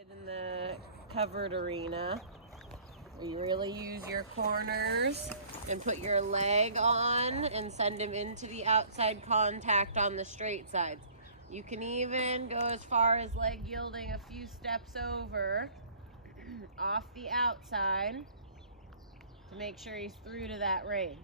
In the covered arena, where you really use your corners and put your leg on and send him into the outside contact on the straight sides. You can even go as far as leg yielding a few steps over off the outside to make sure he's through to that rein.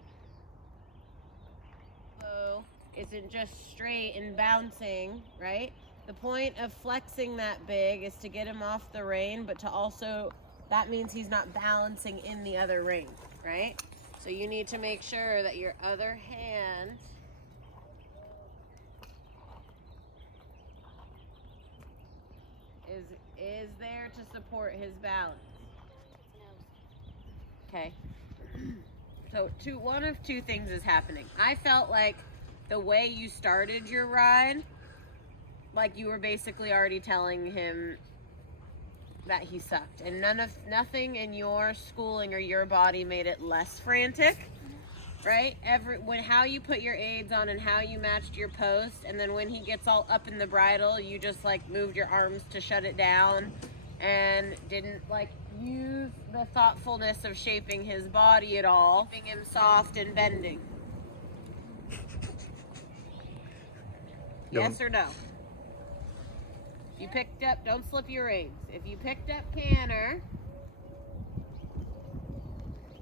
So isn't just straight and bouncing, right? The point of flexing that big is to get him off the rein, but to also, that means he's not balancing in the other rein, right? So you need to make sure that your other hand is there to support his balance. Okay. So one of two things is happening. I felt like the way you started your ride, like you were basically already telling him that he sucked, and nothing in your schooling or your body made it less frantic, right? How you put your aids on and how you matched your post, and then when he gets all up in the bridle, you just like moved your arms to shut it down and didn't like use the thoughtfulness of shaping his body at all, keeping him soft and bending. Yes or no? You picked up, don't slip your reins. If you picked up canter,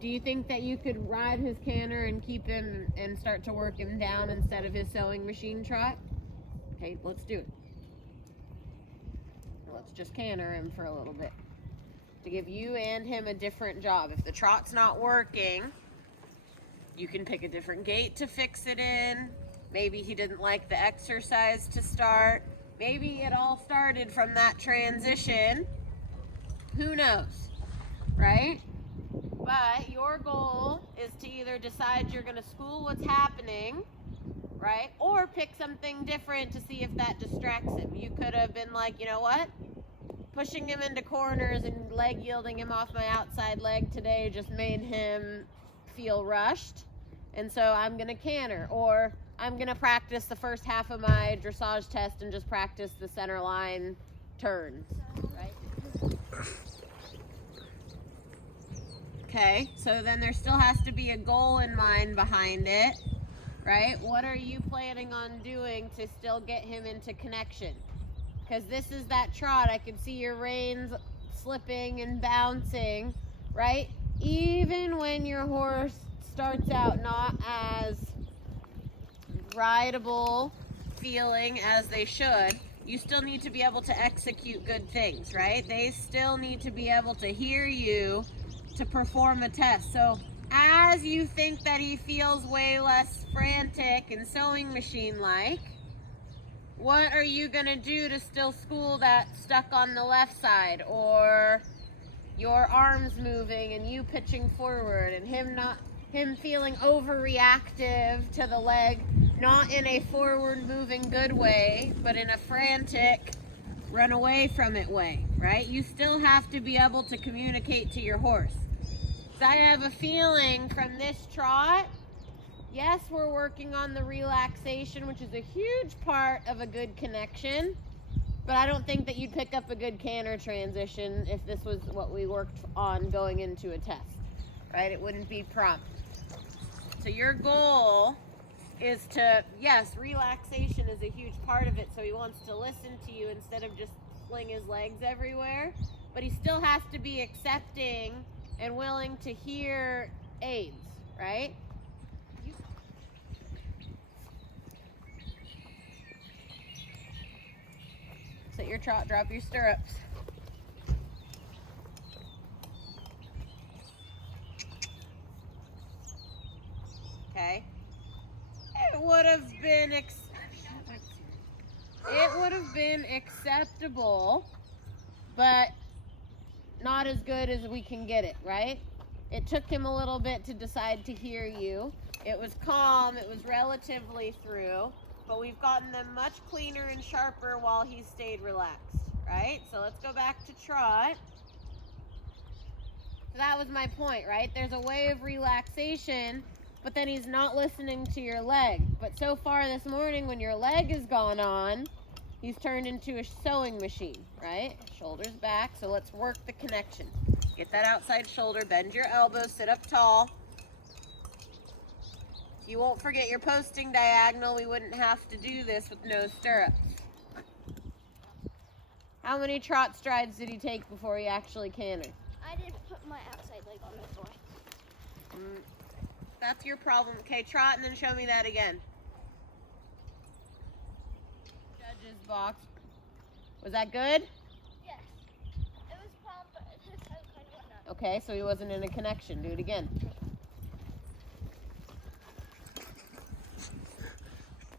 do you think that you could ride his canter and keep him and start to work him down instead of his sewing machine trot? Okay, let's do it. Let's just canter him for a little bit to give you and him a different job. If the trot's not working, you can pick a different gait to fix it in. Maybe he didn't like the exercise to start. Maybe it all started from that transition. Who knows, right? But your goal is to either decide you're going to school what's happening, right? Or pick something different to see if that distracts him. You could have been like, you know what? Pushing him into corners and leg yielding him off my outside leg today just made him feel rushed. And so I'm going to canter. Or I'm going to practice the first half of my dressage test and just practice the center line turns, right? Okay, so then there still has to be a goal in mind behind it, right? What are you planning on doing to still get him into connection? Because this is that trot. I can see your reins slipping and bouncing, right? Even when your horse starts out not as rideable feeling as they should, you still need to be able to execute good things, right? They still need to be able to hear you to perform a test. So as you think that he feels way less frantic and sewing machine like, what are you gonna do to still school that stuck on the left side, or your arms moving and you pitching forward and him feeling overreactive to the leg, not in a forward moving good way, but in a frantic run away from it way, right? You still have to be able to communicate to your horse. So I have a feeling from this trot, yes, we're working on the relaxation, which is a huge part of a good connection, but I don't think that you'd pick up a good canter transition if this was what we worked on going into a test, right? It wouldn't be prompt. So your goal is to, yes, relaxation is a huge part of it, so he wants to listen to you instead of just fling his legs everywhere, but he still has to be accepting and willing to hear aids, right? Sit your trot, drop your stirrups. Okay. It would have been acceptable, but not as good as we can get it, right? It took him a little bit to decide to hear you. It was calm, it was relatively through, but we've gotten them much cleaner and sharper while he stayed relaxed, right? So let's go back to trot. So that was my point, right? There's a way of relaxation, but then he's not listening to your leg. But so far this morning, when your leg has gone on, he's turned into a sewing machine, right? Shoulders back, so let's work the connection. Get that outside shoulder, bend your elbows, sit up tall. You won't forget your posting diagonal. We wouldn't have to do this with no stirrups. How many trot strides did he take before he actually cantered? I didn't put my outside leg on the door. That's your problem. Okay, trot and then show me that again. Judge's box. Was that good? Yes. It was calm, but his head kind of went up. Okay, so he wasn't in a connection. Do it again.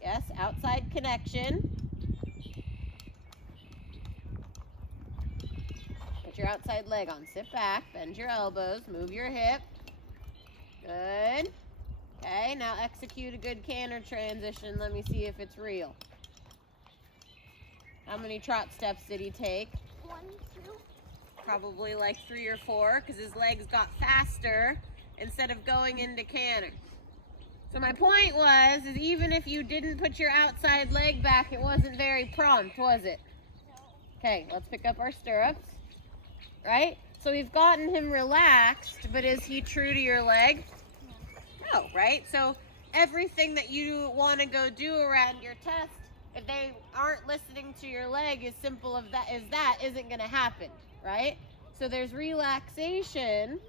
Yes, outside connection. Put your outside leg on. Sit back, bend your elbows, move your hip. Good. Okay, now execute a good canter transition. Let me see if it's real. How many trot steps did he take? 1, 2. Probably like 3 or 4, because his legs got faster instead of going into canter. So my point was, is even if you didn't put your outside leg back, it wasn't very prompt, was it? No. Okay, let's pick up our stirrups, right? So we've gotten him relaxed, but is he true to your leg? No, right? So everything that you want to go do around your test, if they aren't listening to your leg, as simple as that isn't going to happen, right? So there's relaxation.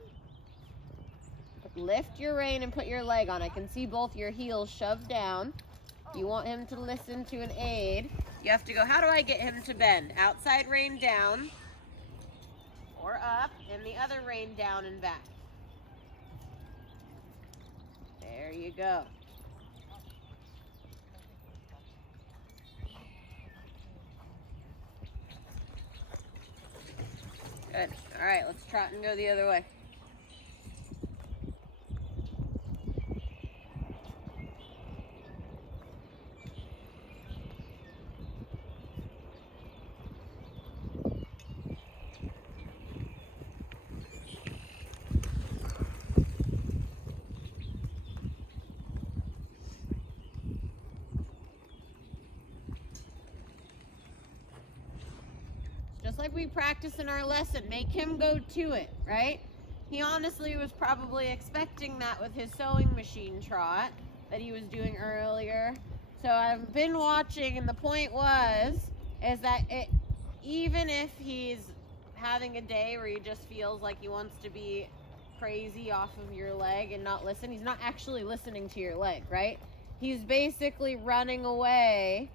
Lift your rein and put your leg on. I can see both your heels shoved down. You want him to listen to an aid. You have to go, how do I get him to bend? Outside rein down or up, and the other rein down and back. There you go. Good. All right, let's trot and go the other way. Just like we practice in our lesson, make him go to it, right? He honestly was probably expecting that with his sewing machine trot that he was doing earlier. So I've been watching, and the point is that even if he's having a day where he just feels like he wants to be crazy off of your leg and not listen, he's not actually listening to your leg, right? He's basically running away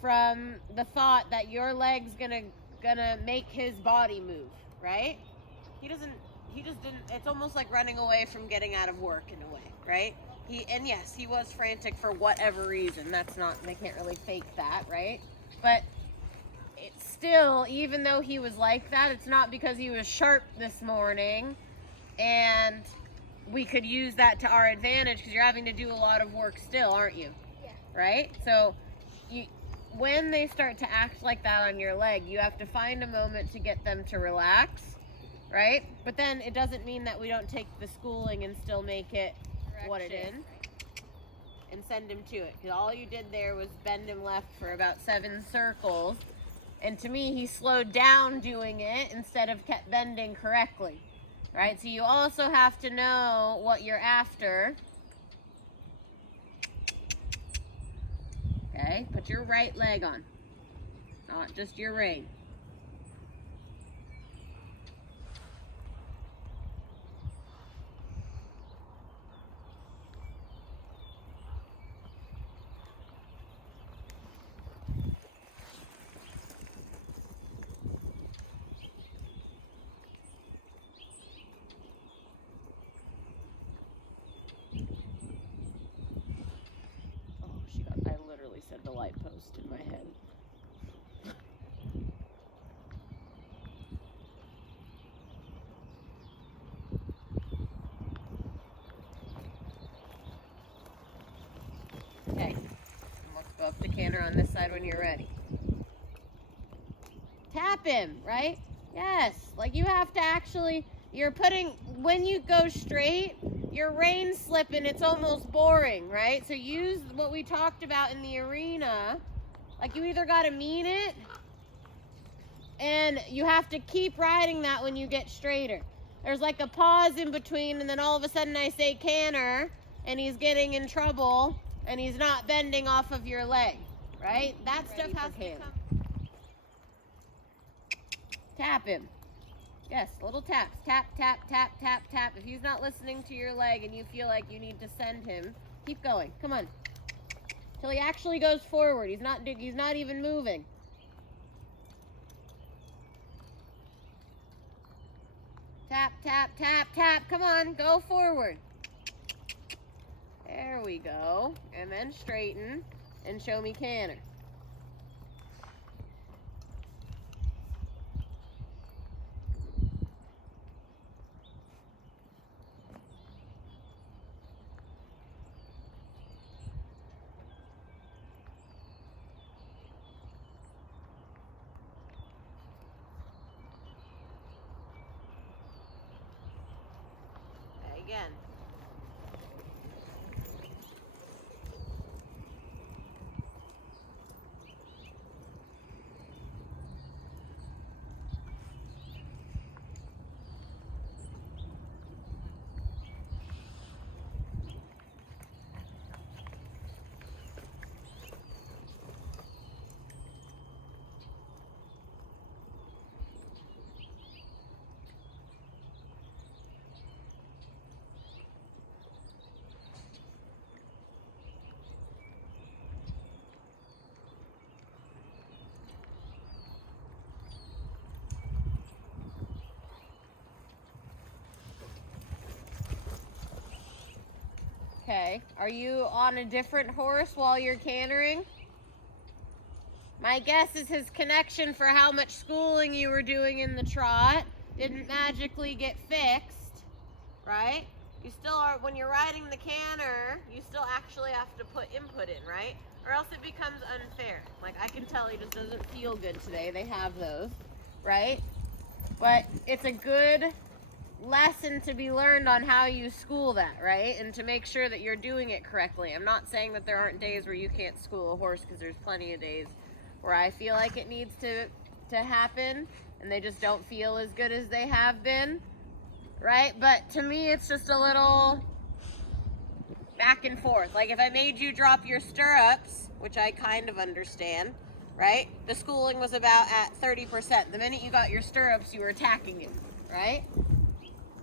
from the thought that your leg's gonna make his body move, right? He just didn't. It's almost like running away from getting out of work in a way, right? Yes, he was frantic for whatever reason. They can't really fake that, right? But it's still, even though he was like that, it's not because he was sharp this morning, and we could use that to our advantage, because you're having to do a lot of work still, aren't you? Yeah. Right? So when they start to act like that on your leg, you have to find a moment to get them to relax, right? But then it doesn't mean that we don't take the schooling and still make it what it is and send him to it. Because all you did there was bend him left for about 7 circles. And to me, he slowed down doing it instead of kept bending correctly, right? So you also have to know what you're after. Okay, put your right leg on, not just your rein. Said the light post in my head. Okay, let's go up the canter on this side when you're ready. Tap him, right? Yes, like you have to actually, when you go straight, your rein's slipping, it's almost boring, right? So use what we talked about in the arena, Like, you either got to mean it, and you have to keep riding that when you get straighter. There's like a pause in between, and then all of a sudden I say canter, and he's getting in trouble, and he's not bending off of your leg, right? That stuff has to come. Tap him. Yes, little taps. Tap, tap, tap, tap, tap. If he's not listening to your leg and you feel like you need to send him, keep going. Come on. Till he actually goes forward. He's not even moving. Tap, tap, tap, tap. Come on, go forward. There we go. And then straighten and show me canter. Again. Okay, are you on a different horse while you're cantering? My guess is his connection for how much schooling you were doing in the trot didn't magically get fixed, right? You still are, when you're riding the canter, you still actually have to put input in, right? Or else it becomes unfair. Like, I can tell he just doesn't feel good today. They have those, right? But it's a good lesson to be learned on how you school that, right? And to make sure that you're doing it correctly. I'm not saying that there aren't days where you can't school a horse, because there's plenty of days where I feel like it needs to happen and they just don't feel as good as they have been, right? But to me, it's just a little back and forth. Like, if I made you drop your stirrups, which I kind of understand, right? The schooling was about at 30%. The minute you got your stirrups, you were attacking him, right?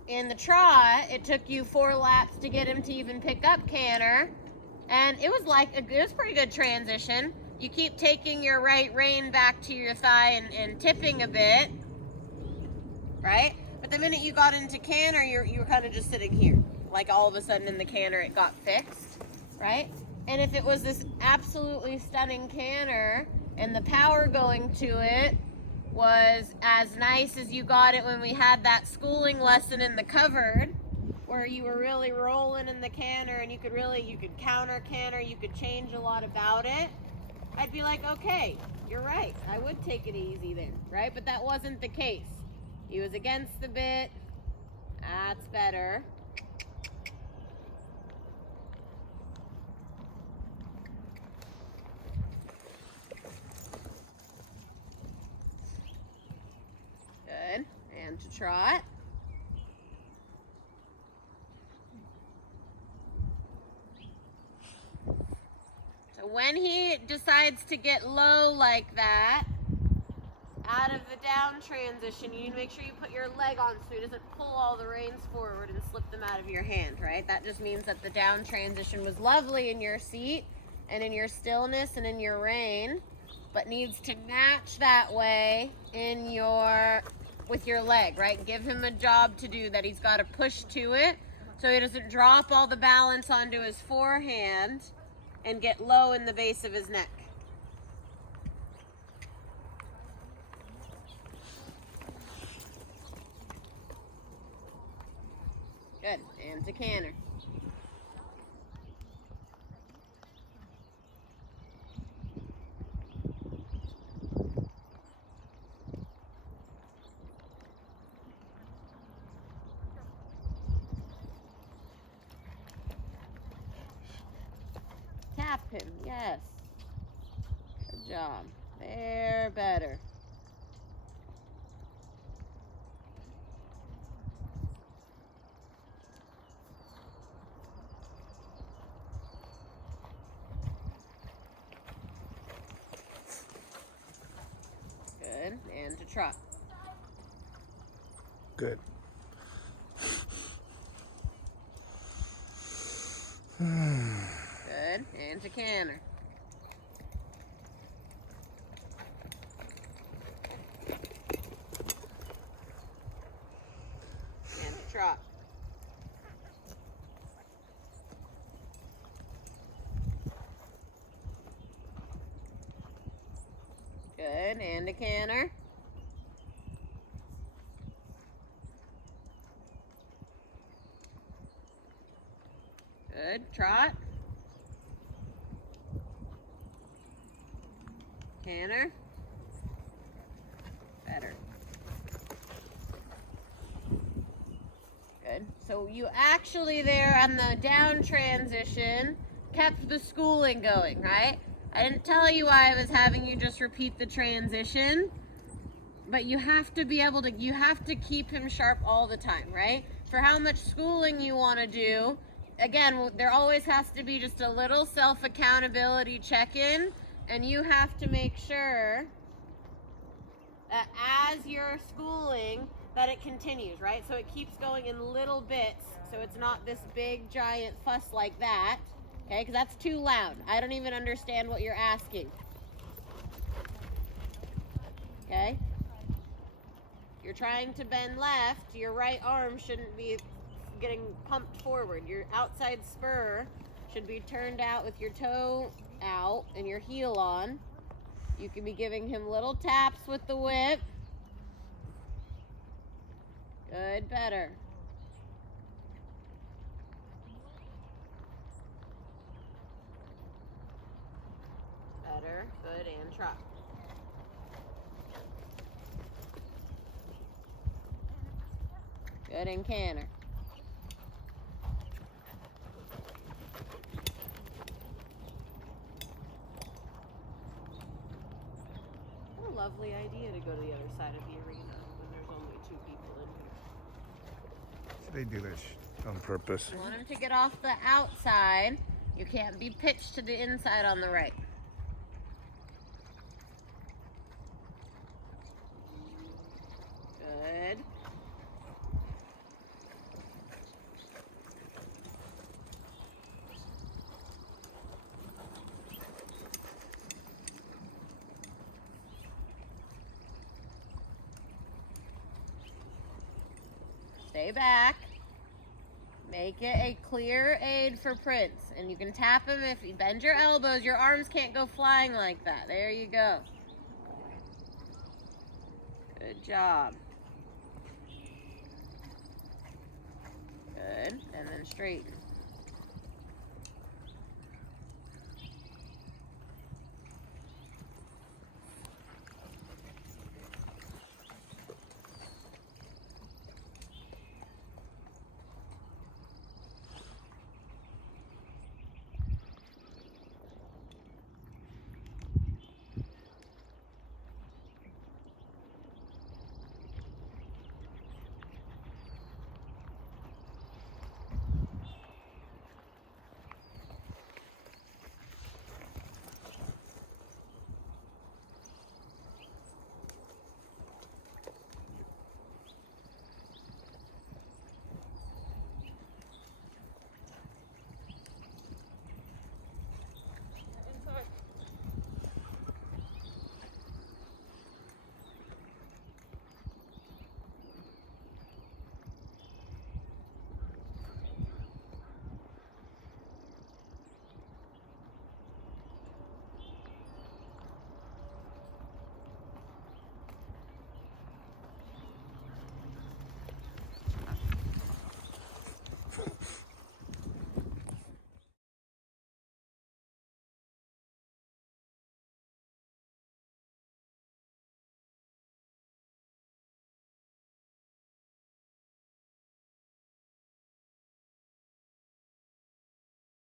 In the trot, it took you 4 laps to get him to even pick up canter, and it was pretty good transition. You keep taking your right rein back to your thigh and tipping a bit, right? But the minute you got into canter, you were kind of just sitting here. Like, all of a sudden in the canter, it got fixed, right? And if it was this absolutely stunning canter and the power going to it was as nice as you got it when we had that schooling lesson in the covered, where you were really rolling in the canter and you could counter canter, you could change a lot about it, I'd be like, okay, you're right, I would take it easy then, right? But that wasn't the case. He was against the bit. That's better. Good. And to trot. So when he decides to get low like that, out of the down transition, you need to make sure you put your leg on so he doesn't pull all the reins forward and slip them out of your hand, right? That just means that the down transition was lovely in your seat and in your stillness and in your rein, but needs to match that way with your leg, right? Give him a job to do that he's got to push to it so he doesn't drop all the balance onto his forehand and get low in the base of his neck. Good, and to canter. Tap him, yes. Good job. There, better. Good, and to trot. Good. Good, and to canter. And to trot. Good, and a canter. Good, trot. Canter. Better. Good. So you actually there on the down transition kept the schooling going, right? I didn't tell you why I was having you just repeat the transition, but you have to be able to, you have to keep him sharp all the time, right? For how much schooling you want to do, again, there always has to be just a little self-accountability check-in, and you have to make sure that as you're schooling, that it continues, right? So it keeps going in little bits, so it's not this big giant fuss like that, okay? Because that's too loud. I don't even understand what you're asking. Okay? You're trying to bend left, your right arm shouldn't be getting pumped forward. Your outside spur should be turned out with your toe out and your heel on. You can be giving him little taps with the whip. Good, better. Better, good, and trot. Good, and canter. What a lovely idea to go to the other side of the arena when there's only 2 people in here. They do that on purpose. You want him to get off the outside. You can't be pitched to the inside on the right. Good. Stay back. Make it a clear aid for Prince. And you can tap him if you bend your elbows. Your arms can't go flying like that. There you go. Good job. Good. And then straighten.